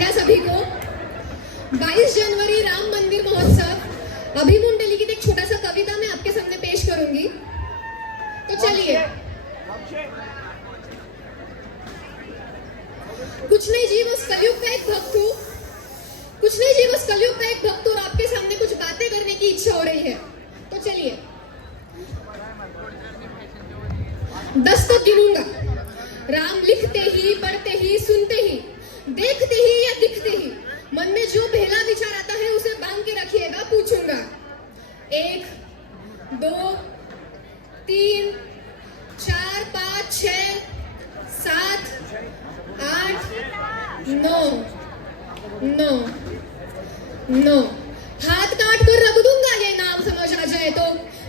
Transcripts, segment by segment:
संध्या सभी को। 22 जनवरी राम मंदिर महोत्सव, अभिमन्यु लिखित एक छोटा सा कविता मैं आपके सामने पेश करूंगी। तो चलिए। कुछ नहीं जी, उस कलयुग का एक भक्त हूँ। कुछ नहीं जी, उस कलयुग का एक भक्त हूँ और आपके सामने कुछ बातें करने की इच्छा हो रही है। तो चलिए 10 तो गिनूंगा। राम लिखते ही, पढ़ते ही, सुनते ही, देखते ही या दिखते ही मन में जो पहला विचार आता है उसे बांध के रखिएगा, पूछूंगा। 1 2 3 4 5 6 7 8 9 हाथ काट कर रख दूंगा ये नाम समझ आ जाए तो।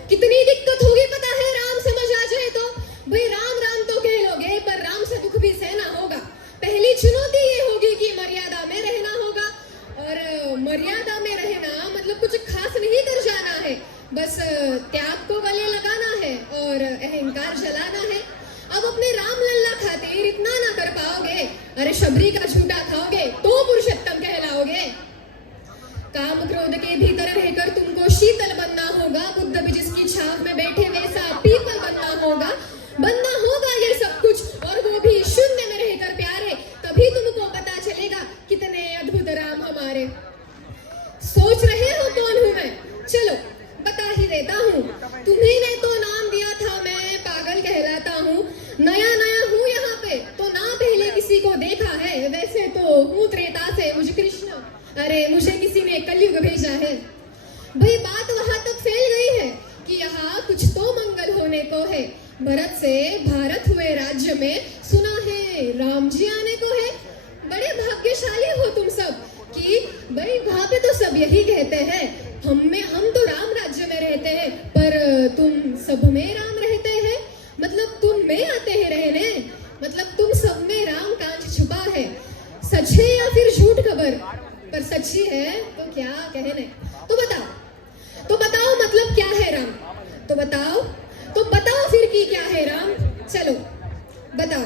कितनी दिक्कत होगी पता है राम समझ आ जाए तो। भाई राम राम तो कह लोगे पर राम से दुख भी सहना होगा। पहली चुनौती ये होगी कि मर्यादा में रहना होगा। और मर्यादा में रहना मतलब कुछ खास नहीं कर जाना है, बस त्याग को गले लगाना है और अहंकार जलाना है। अब अपने राम लल्ला खातिर इतना ना कर पाओगे, अरे शबरी का झूठा खाओगे तो पुरुषोत्तम कहलाओगे। काम क्रोध के भीतर रहकर तुमको शीतल बनना होगा, बुद्ध भी जिसकी छाव में बैठे वैसा पीपल बनना होगा ये सब कुछ, और वो भी शून्य में रहकर प्यारे। तभी तुमको पता चलेगा कितने अद्भुत राम हमारे। सोच रहे हो कौन हूँ मैं? चलो बता ही देता हूँ। तुम्ही ने तो नाम दिया था, मैं पागल कहलाता हूँ। नया नया हूँ यहाँ पे तो ना पहले किसी को देखा है, वैसे तो हूँ त्रेता से, मुझे कृष्ण, अरे मुझे किसी ने कलयुग भेजा है। भाई बात वहां तक फैल गई है कि यहाँ कुछ तो मंगल होने को है। भरत से भारत हुए राज्य में, सुना है राम जी आने को है। बड़े भाग्यशाली हो तुम सब कि भाई वहां पे तो सब यही कहते हैं, हम तो राम राज्य में रहते हैं, पर तुम सब में राम रहते हैं। मतलब तुम में आते हैं रहने, मतलब तुम सब में राम कांच छुपा है। सच है या फिर झूठ खबर? पर सच्ची है तो क्या कहने। तो बताओ मतलब क्या है राम? तो बताओ फिर की क्या है राम? चलो बताओ,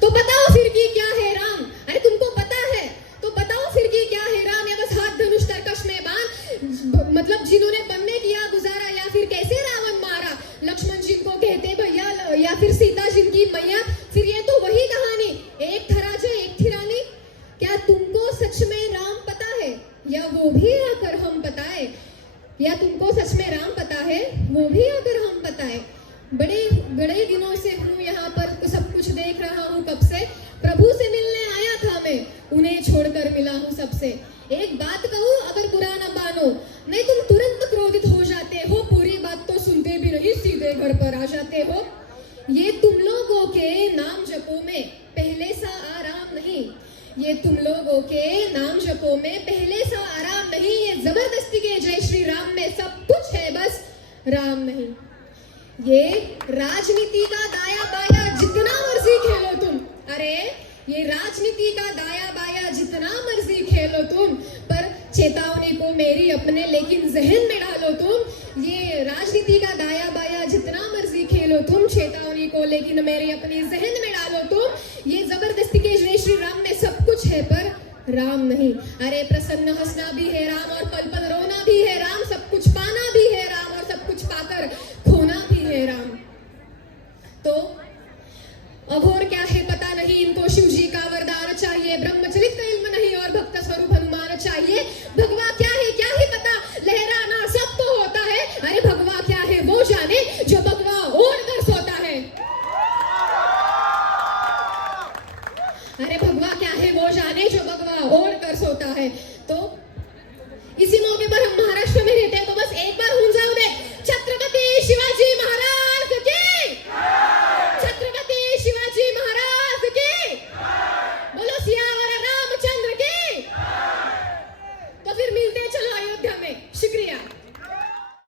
तो बताओ फिर की क्या है राम? अरे तुमको पता है तो बताओ फिर की क्या है राम? या बस हाथ धनुष तरकश में बांध, मतलब जिन्होंने बनने किया गुजारा, या फिर कैसे रावण मारा, लक्ष्मण जिनको कहते भैया, या फिर सीता जिनकी मैया, फिर ये तो वही कहानी, एक था राजा एक थी रानी। क्या तुमको सच में राम पता है या वो भी आकर हम बताए? या तुमको सच में राम पता है, वो भी आकर हम बताए? बड़े दिनों से हूँ यहाँ पर, तो सब कुछ देख रहा हूँ कब से। प्रभु से मिलने आया था मैं, उन्हें छोड़कर मिला हूँ सबसे। एक बात कहूँ अगर बुरा न मानो, नहीं तुम तुरंत क्रोधित हो जाते हो, पूरी बात तो सुनते भी नहीं, सीधे घर पर आ जाते हो। ये तुम लोगों के नाम जपो में पहले सा आराम नहीं, ये तुम लोगों के नाम जपो में पहले सा आराम नहीं। ये जबरदस्ती के जय श्री राम में सब कुछ है, बस राम नहीं। ये राजनीति का दाया बाया जितना मर्जी खेलो तुम, अरे ये राजनीति का दाया बाया जितना मर्जी खेलो तुम, पर चेतावनी को मेरी अपने लेकिन जहन में डालो तुम। ये राजनीति का दाया बाया जितना मर्जी खेलो तुम, चेतावनी को लेकिन मेरी अपनी जहन में डालो तुम। ये जबरदस्ती के जय श्री राम में सब कुछ है पर राम नहीं। अरे प्रसन्न हंसना भी है राम और पल पल रोना भी है राम, सब कुछ पाना भी है राम और सब कुछ पाकर खोना भी है राम। तो अघोर क्या है पता नहीं, इनको शिव जी का वरदान चाहिए, ब्रह्मचरित का इल्म नहीं और भक्त स्वरूप हनुमान चाहिए। भगवा क्या है क्या ही पता, लहराना सब तो होता है। अरे भगवा क्या है वो जाने जो भगवा ओढ़ कर सोता है। अरे भगवा क्या है वो जाने जो भगवा ओढ़ कर सोता है। तो इसी मौके पर हम महाराष्ट्र में रहते हैं, तो बस एक बार हूं जाओ दे छत्रपति शिवाजी महाराज